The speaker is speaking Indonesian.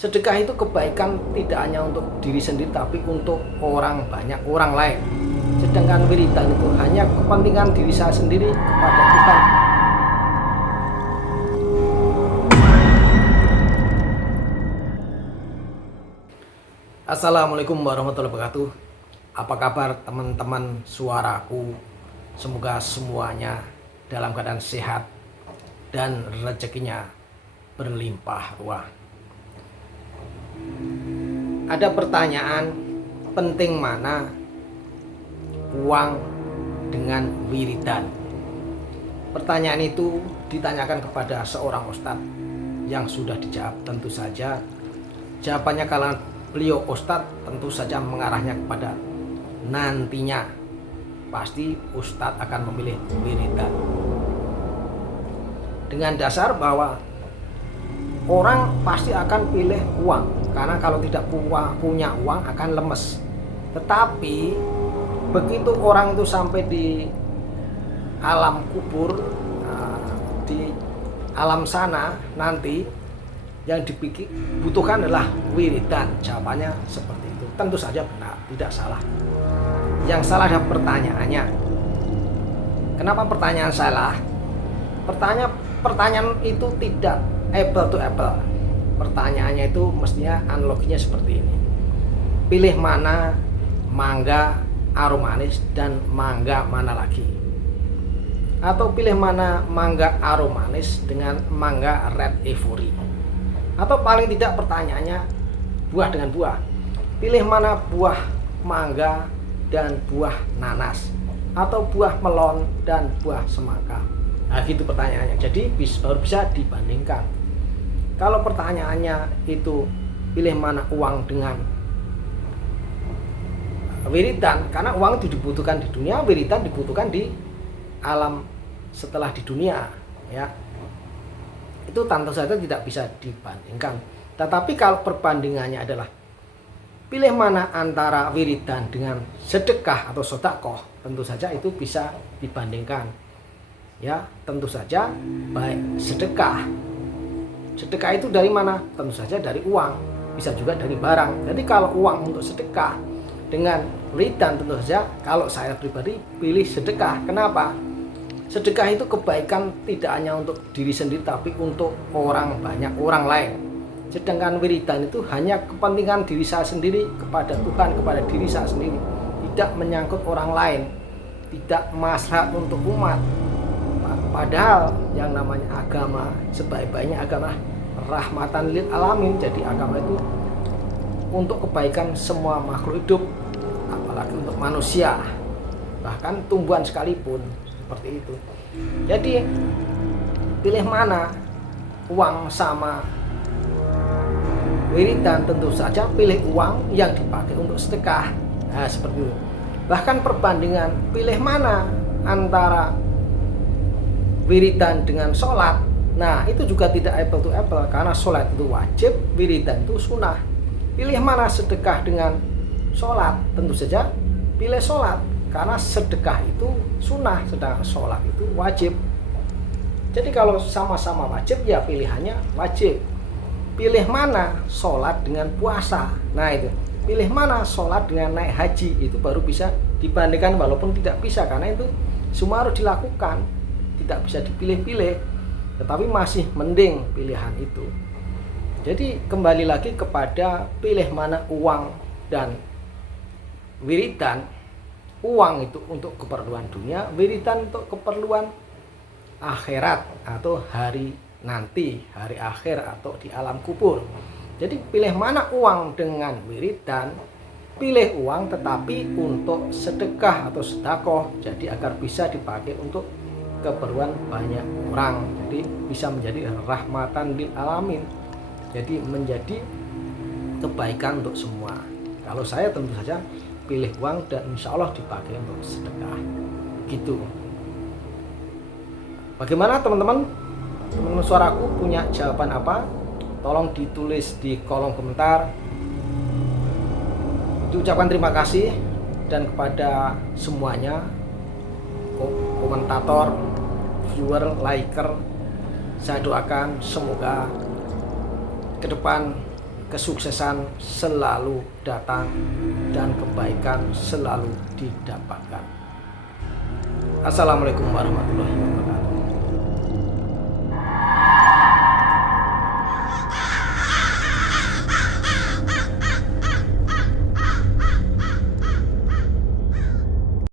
Sedekah itu kebaikan tidak hanya untuk diri sendiri tapi untuk orang banyak, orang lain. Sedangkan wiridan itu hanya kepentingan diri saya sendiri kepada Tuhan. Assalamualaikum warahmatullahi wabarakatuh. Apa kabar teman-teman suaraku? Semoga semuanya dalam keadaan sehat dan rezekinya berlimpah ruah. Ada pertanyaan, penting mana uang dengan wiridan? Pertanyaan itu ditanyakan kepada seorang ustadz yang sudah dijawab. Tentu saja jawabannya kalau beliau ustadz tentu saja mengarahnya kepada nantinya pasti ustadz akan memilih wiridan dengan dasar bahwa orang pasti akan pilih uang, karena kalau tidak punya uang akan lemes. Tetapi begitu orang itu sampai di alam kubur, di alam sana nanti, yang dibutuhkan adalah wiridan. Jawabannya seperti itu. Tentu saja benar, tidak salah. Yang salah adalah pertanyaannya. Kenapa pertanyaan salah? Pertanyaan itu tidak apple to apple. Pertanyaannya itu mestinya analoginya seperti ini. Pilih mana mangga aromanis dan mangga mana lagi? Atau pilih mana mangga aromanis dengan mangga red ivory? Atau paling tidak pertanyaannya buah dengan buah. Pilih mana buah mangga dan buah nanas, atau buah melon dan buah semangka. Nah, gitu pertanyaannya. Jadi baru bisa dibandingkan. Kalau pertanyaannya itu pilih mana uang dengan wiridan, karena uang itu dibutuhkan di dunia, wiridan dibutuhkan di alam setelah di dunia, ya. Itu tentu saja tidak bisa dibandingkan. Tetapi kalau perbandingannya adalah pilih mana antara wiridan dengan sedekah atau sedekah, tentu saja itu bisa dibandingkan. Ya, tentu saja baik sedekah. Sedekah itu dari mana? Tentu saja dari uang, bisa juga dari barang. Jadi kalau uang untuk sedekah dengan wiridan, tentu saja kalau saya pribadi pilih sedekah. Kenapa? Sedekah itu kebaikan tidak hanya untuk diri sendiri tapi untuk orang banyak, orang lain. Sedangkan wiridan itu hanya kepentingan diri saya sendiri kepada Tuhan, kepada diri saya sendiri, tidak menyangkut orang lain, tidak maslahat untuk umat. Padahal yang namanya agama, sebaik-baiknya agama rahmatan lil alamin. Jadi agama itu untuk kebaikan semua makhluk hidup, apalagi untuk manusia, bahkan tumbuhan sekalipun, seperti itu. Jadi pilih mana uang sama wiridan, tentu saja pilih uang yang dipakai untuk sedekah. Nah, seperti itu. Bahkan perbandingan pilih mana antara wiridan dengan sholat, nah itu juga tidak apple to apple, karena sholat itu wajib, wiridan itu sunnah. Pilih mana sedekah dengan sholat, tentu saja pilih sholat, karena sedekah itu sunnah, sedangkan sholat itu wajib. Jadi kalau sama-sama wajib, ya pilihannya wajib. Pilih mana sholat dengan puasa, nah itu. Pilih mana sholat dengan naik haji, itu baru bisa dibandingkan, walaupun tidak bisa, karena itu semua harus dilakukan, tidak bisa dipilih-pilih, tetapi masih mending pilihan itu. Jadi kembali lagi kepada pilih mana uang dan wiridan. Uang itu untuk keperluan dunia, wiridan untuk keperluan akhirat atau hari nanti, hari akhir atau di alam kubur. Jadi pilih mana uang dengan wiridan, pilih uang tetapi untuk sedekah atau sedekah, jadi agar bisa dipakai untuk keperluan banyak orang, jadi bisa menjadi rahmatan lil alamin, jadi menjadi kebaikan untuk semua. Kalau saya tentu saja pilih uang dan insya Allah dipakai untuk sedekah. Begitu. Bagaimana teman-teman suaraku, punya jawaban apa? Tolong ditulis di kolom komentar. Diucapkan terima kasih, dan kepada semuanya, komentator, viewer, liker, saya doakan semoga ke depan kesuksesan selalu datang dan kebaikan selalu didapatkan. Assalamualaikum warahmatullahi wabarakatuh.